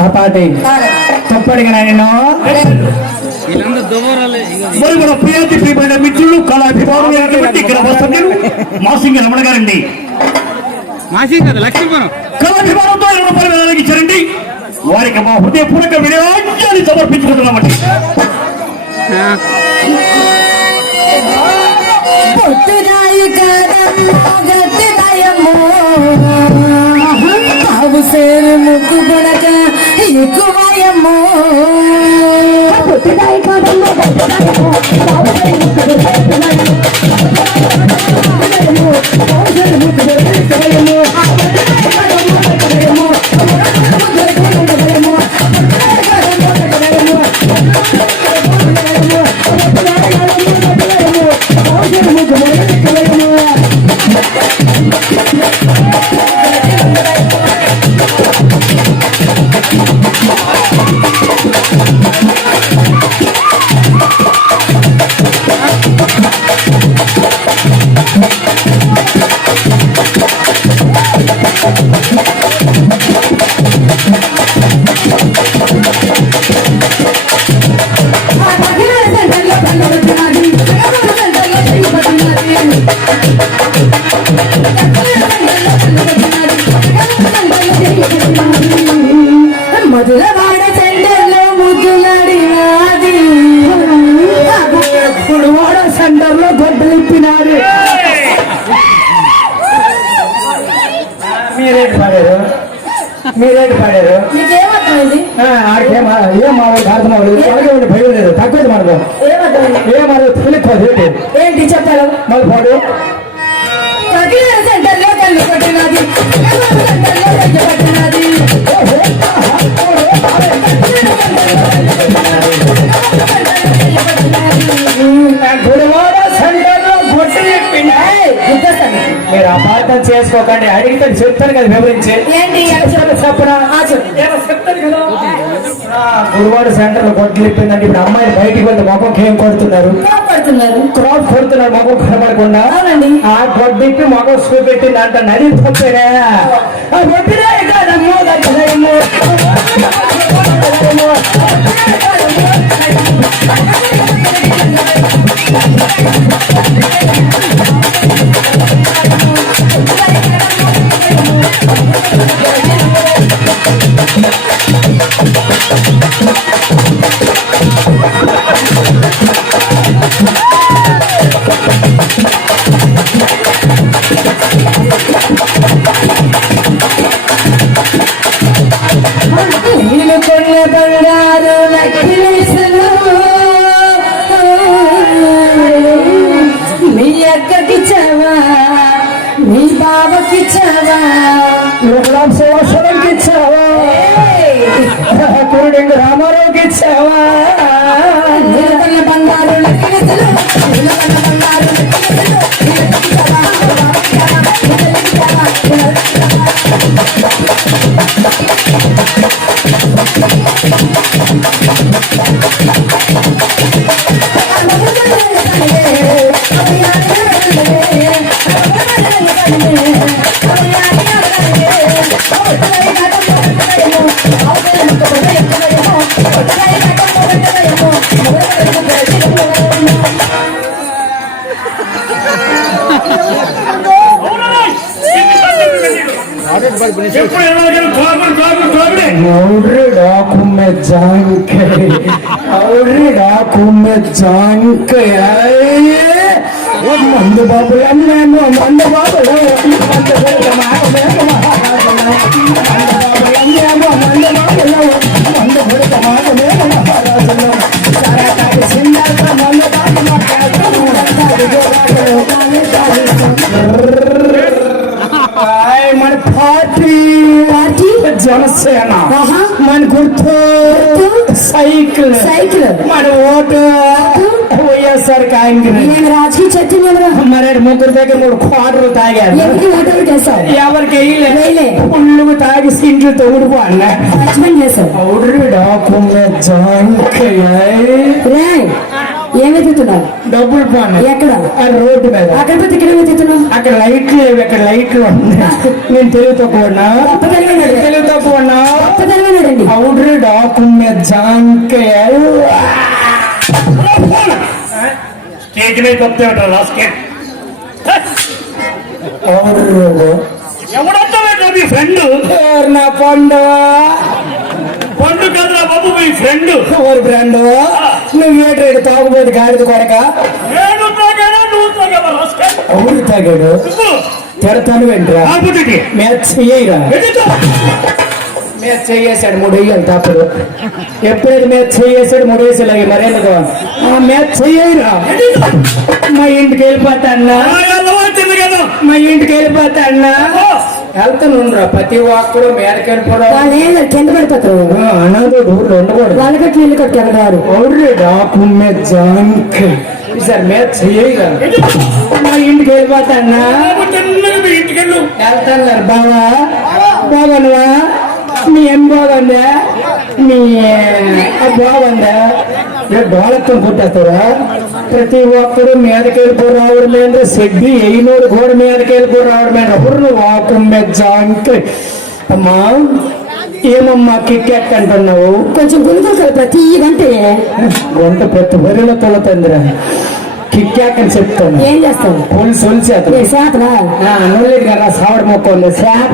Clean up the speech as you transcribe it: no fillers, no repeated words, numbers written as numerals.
ఆ పాట తప్పడిగా నేను మరి మన ప్రియాతి ప్రియమైన మిత్రులు కళాభిమానులు ఇక్కడ వస్తున్నారు మాసింగ రమణ గారండి. కళాభిమానంతో 20 రూపాయలు ఇచ్చారండి. వారికి మా హృదయపూర్వక వినయాన్ని సమర్పించుకుంటున్నామండి. ముక్కు గుణక ఎక్కువయమ్మో పుట్టిదాయి కాదమ్మో మధురవాడ సెంటర్లో ముద్దులాడినాది గుడివాడ సెంటర్లో గొడ్డలిప్పినాడు. మీరేంటి పాడారు మీకేమర్థమైంది? ఏం భయం లేదు, తక్కువ మనకు ఏంటి చెప్పారు? మళ్ళీ పాడు. సెంటర్లో కళ్ళు కొట్టినది గుడివాడ సెంటర్లో గొడ్డు చెప్పింది. మీరు అపార్థం చేసుకోకండి, అడిగితే చెప్తాను కదా వివరించి. ఏంటి చెప్పనా చెప్తాను కదా. గుడివాడ సెంటర్ లో గొడ్లు చెప్పిందంటే ఇప్పుడు అమ్మాయి బయటికి వెళ్తే మొఖంకి ఏం కొడుతున్నారు? క్రాప్ కొడుతున్నారు మొఖం కనబడకుండా. ఆ గొడ్డిప్పి మొఖం చూపెట్టింది అంట. నది తప్పేనే కాదమ్మో కొన్న బంగారు నక్కిలేసలు మీ అక్కకిచ్చావా, మీ బావకిచ్చావా, సంవత్సరంకి ఇచ్చావా, కురుడింగు రామారావుకి ఇచ్చావా? కొన్న బంగారు నక్కిలేసలు మందు బాబులు అన్నేమో మందు బాబులు మందు భుడక మాటమేమో మహారాజులు మన పార్టీ జనసేన, మన గుర్తు సైకిల్, మన ఓటు వైఎస్ఆర్ కాంగ్రెస్. రాజకీయ చర్చ మరి ముగ్గురు దగ్గర 3 క్వార్టర్లు తాగారు. ఎవరికి పుల్లు తాగి సింట్లతో ఊడిపోవాలి. ఏమెత్తుతున్నావు? డబ్బులు పోను ఎక్కడ? ఆ రోడ్డు మీద. అక్కడ పోతే ఇక్కడ ఏమెత్తుతున్నావు? అక్కడ లైట్లు లేవు, ఇక్కడ లైట్లు ఉన్నాయి. నేను తెలుగు తక్కువన్నా, తెలుగు తక్కువన్నా. అవుడ్రి డాకున్న జాంకాయ స్టేజ్ మీద తప్పితే ఉంటారు రాసుకే. ఎవడొద్దా మీ ఫ్రెండ్? నా పండు పండు కదరా బాబు, మీ ఫ్రెండ్. ఎవరు ఫ్రెండ్? నువ్వేట్రేడు తాగుబోతు గాడిద కొరక. నేను తాగానా నువ్వు తాగావా రాసుకే? ఎవరు తాగాడు? తిడతాను వెంట్రా. మ్యాచ్ చెయ్యరా? మ్యాచ్ చేసాడు 3 వేయాలి తప్పదు. ఎప్పుడైతే మ్యాచ్ చేసాడు 3 వేసేలాగే మరేందుకు ఆ మ్యాచ్ చెయ్యరా? మా ఇంటికి వెళ్ళిపోతా అన్నా, మా ఇంటికి వెళ్తాను ఉండరా. ప్రతి ఒక్కడు మేడకి వెళ్ళిపోవడం కింద పడిపోతారు. అనాథ ఊర్లో ఉండకూడదు. వాళ్ళకి ఇల్లు కట్టారు. అవును డాకు జాంక్ సార్ మ్యాచ్ చెయ్యరా? మా ఇంటికి వెళ్ళిపోతా అన్నా, ఇంటికెళ్ళు. వెళ్తాను బావా. బాగున్నావా? మీ ఏం బాగుందా? మీ బాగుందా? డోలతో కొట్టేస్తారా? ప్రతి ఒక్కరు మీదకి వెళ్ళిపో రావడం మీద సెడ్డి ఎయినోడు గోడ మీదకి వెళ్ళిపో రావడం మీద అప్పుడు నువ్వు వాకుండా జాంక్. అమ్మా ఏమమ్మా కిక్ అంటున్నావు? కొంచెం గుంతులు ప్రతి గంటే వంట ప్రతి వరిలో తొలతందిరా. కిక్ అని చెప్తాను. ఏం చేస్తావు? పోలీసు చేపలా నూనె కదా సావడ మొక్క ఉంది. చేప